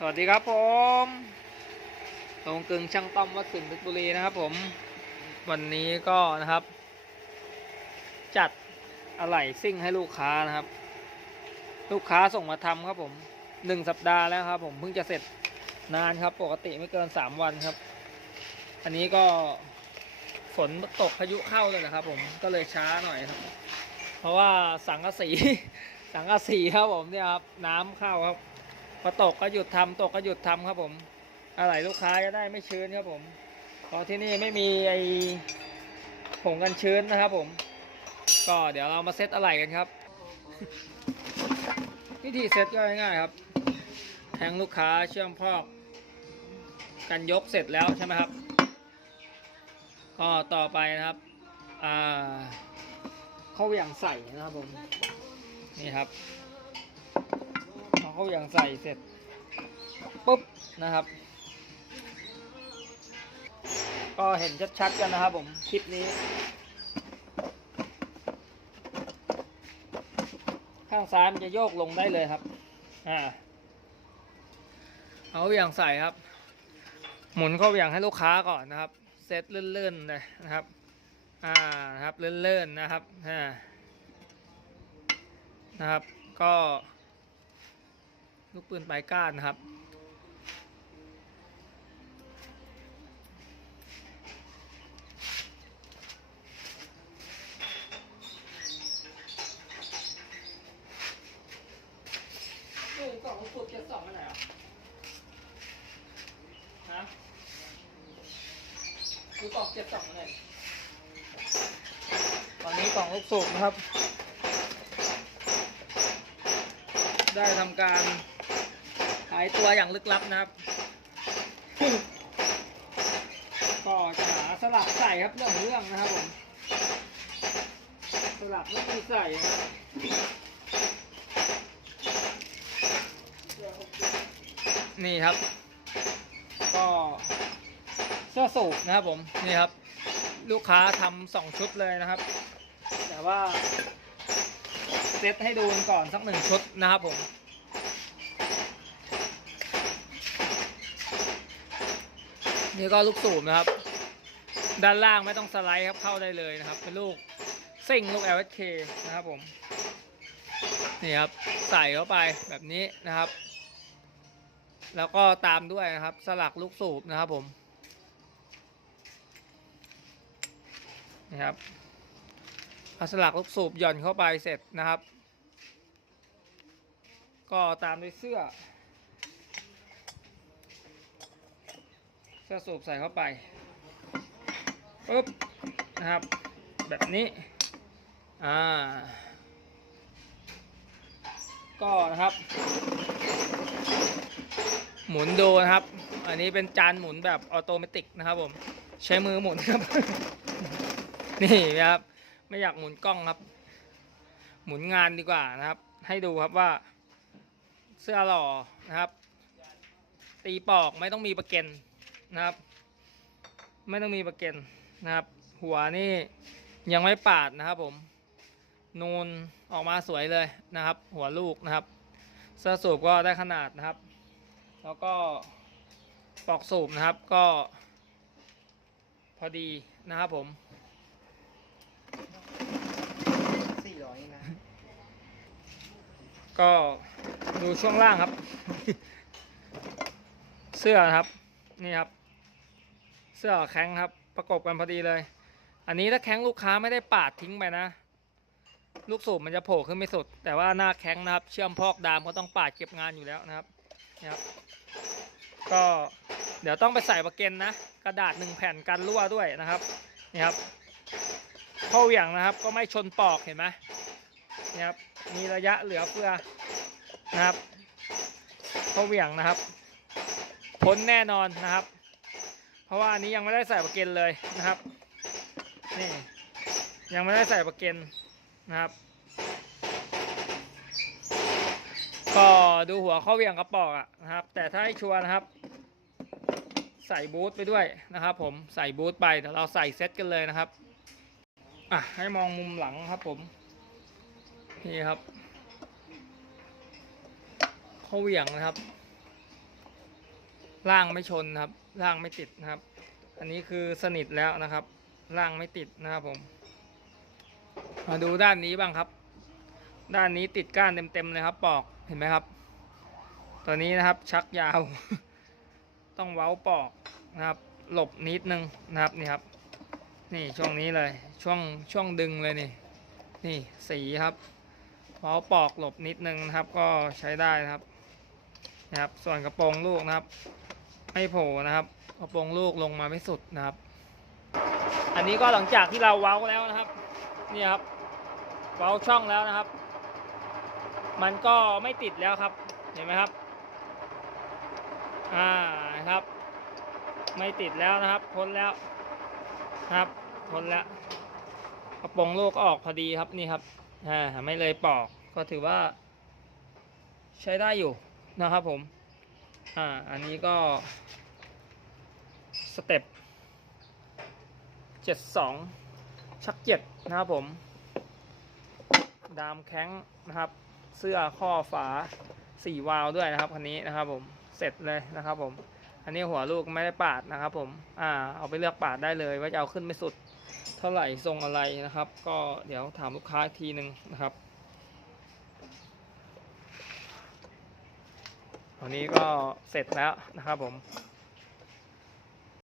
สวัสดีครับผมตรงกึ่งช่างต้อมวัดสินเพชรบุรีนะครับผม วันนี้ก็นะครับ จัดอะไหล่ซิ่งให้ลูกค้านะครับ ลูกค้าส่งมาทำครับผมหนึ่งสัปดาห์แล้วครับผมเพิ่งจะเสร็จนานครับ ปกติไม่เกินสามวันครับ อันนี้ก็ฝนตกพายุเข้าเลยนะครับ ผมก็เลยช้าหน่อยครับ เพราะว่าสังกะสีสังกะสีครับผมเนี่ยครับน้ำเข้าครับ พอตกก็หยุดทำตกก็หยุดทำครับผมอะไรลูกค้าจะได้ไม่ชื้นครับผมเพราะที่นี่ไม่มีไอผงกันชื้นนะครับผม ก็เดี๋ยวเรามาเซตอะไรกันครับ วิธีเซตก็ง่ายๆครับ แทงลูกค้าเชื่อมพอก กันยกเสร็จแล้วใช่ไหมครับ ก็ต่อไปนะครับอ่าเข้าอย่างใส่นะครับผม นี่ครับ เขาอย่างใส่เสร็จปุ๊บนะครับ ก็เห็นชัดๆกันนะครับผมคลิปนี้ ข้างซ้ายมันจะโยกลงได้เลยครับอ่าเอาอย่างใส่ครับ หมุนเข้าอย่างให้ลูกค้าก่อนนะครับเซตเลื่อนๆเลยนะครับอ่านะครับเลื่อนๆนะครับอ่านะครับก็ ลูกปืนปลายก้านนะครับนี่กล่องลูกปืนเจ็ดสองไปไหนอะฮะดูกล่องเจ็ดสองไปไหนตอนนี้กล่องลูกสูบนะครับ ได้ทำการหายตัวอย่างลึกลับนะครับก็จะหาสลักใส่ครับเรื่องเรื่องนะครับผมสลักไม่มีใส่นะครับนี่ครับ ก็เสื้อสูบนะครับผมนี่ครับ ลูกค้าทำสองชุดเลยนะครับ แต่ว่าเซตให้ดูกันก่อนสักหนึ่งชุดนะครับผม นี่ก็ลูกสูบนะครับ ด้านล่างไม่ต้องสไลด์ครับเข้าได้เลยนะครับ เป็นลูกซิ่งลูก LSK นะครับผม นี่ครับใส่เข้าไปแบบนี้นะครับ แล้วก็ตามด้วยนะครับ สลักลูกสูบนะครับผมนี่ครับเอาสลักลูกสูบหย่อนเข้าไปเสร็จนะครับ ก็ตามด้วยเสื้อ เสื้อสูบใส่เข้าไปปุ๊บนะครับ แบบนี้ อ่า ก็นะครับ หมุนดูนะครับ อันนี้เป็นจานหมุนแบบออโตเมติกนะครับผม ใช้มือหมุนครับ นี่นะครับ ไม่อยากหมุนกล้องครับ หมุนงานดีกว่านะครับ ให้ดูครับว่า เสื้อหล่อนะครับ ตีปอกไม่ต้องมีประเก็น นะครับ ไม่ต้องมีประเก็นนะครับ หัวนี่ยังไม่ปาดนะครับ ผมนูนออกมาสวยเลยนะครับ หัวลูกนะครับเสื้อสูบก็ได้ขนาดนะครับ แล้วก็ปอกสูบนะครับก็ พอดีนะครับผมสี่ร้อยนะก็ดูช่วงล่างครับ เสื้อนะครับ นี่ครับ เสื้อแข้งครับ ประกบกันพอดีเลย อันนี้ถ้าแข้งลูกค้าไม่ได้ปาดทิ้งไปนะ ลูกสูบมันจะโผล่ขึ้นไม่สุด แต่ว่าหน้าแข้งนะครับ เชื่อมพอกดามก็ต้องปาดเก็บงานอยู่แล้วนะครับนี่ครับ ก็เดี๋ยวต้องไปใส่ประเก็นนะ กระดาษหนึ่งแผ่นกันรั่วด้วยนะครับนี่ครับเข้าเหวี่ยงนะครับ ก็ไม่ชนปอกเห็นไหมนี่ครับมีระยะเหลือเฟือนะครับเข้าเหวี่ยงนะครับพ้นแน่นอนนะครับ เพราะว่าอันนี้ยังไม่ได้ใส่ประเก็นเลยนะครับนี่ยังไม่ได้ใส่ประเก็นนะครับ ก็ดูหัวข้อเวี่ยงกระปอกอะนะครับ แต่ถ้าให้ชัวร์นะครับ ใส่บูทไปด้วยนะครับ ผมใส่บูทไปเดี๋ยวเราใส่เซตกันเลยนะครับอะให้มองมุมหลังครับผมนี่ครับข้าเวี่ยงนะครับ ล่างไม่ชนครับ ล่างไม่ติดนะครับ อันนี้คือสนิทแล้วนะครับ ล่างไม่ติดนะครับผม มาดูด้านนี้บ้างครับ ด้านนี้ติดก้านเต็มๆเลยครับ ปอกเห็นไหมครับ ตัวนี้นะครับชักยาว ต้องเว้าปอกนะครับ หลบนิดนึงนะครับนี่ครับ นี่ช่วงนี้เลยช่วงช่วงดึงเลยนี่ นี่สีครับเว้าปอกหลบนิดนึงนะครับ ก็ใช้ได้นะครับนะครับส่วนกระโปรงลูกนะครับ ไม่โผล่นะครับกระโปรงลูกลงมาไม่สุดนะครับ อันนี้ก็หลังจากที่เราเว้าแล้วนะครับนี่ครับ เว้าช่องแล้วนะครับ มันก็ไม่ติดแล้วครับ เห็นไหมครับ อ่านะครับ ไม่ติดแล้วนะครับ พ้นแล้วครับพ้นแล้วกระโปรงลูกก็ออกพอดีครับนี่ครับอ่าไม่เลยปอกก็ถือว่า ใช้ได้อยู่นะครับผม อ่า อันนี้ก็สเต็ปเจ็ดสองชักเจ็ดนะครับผม ดามแข้งนะครับ เสื้อข้อฝาสี่วาลด้วยนะครับคันนี้นะครับผมเสร็จเลยนะครับผม อันนี้หัวลูกไม่ได้ปาดนะครับผม อ่า เอาไปเลือกปาดได้เลยว่าจะเอาขึ้นไม่สุด เท่าไหร่ทรงอะไรนะครับ ก็เดี๋ยวถามลูกค้าอีกทีหนึ่งนะครับ วันนี้ก็เสร็จแล้วนะครับผม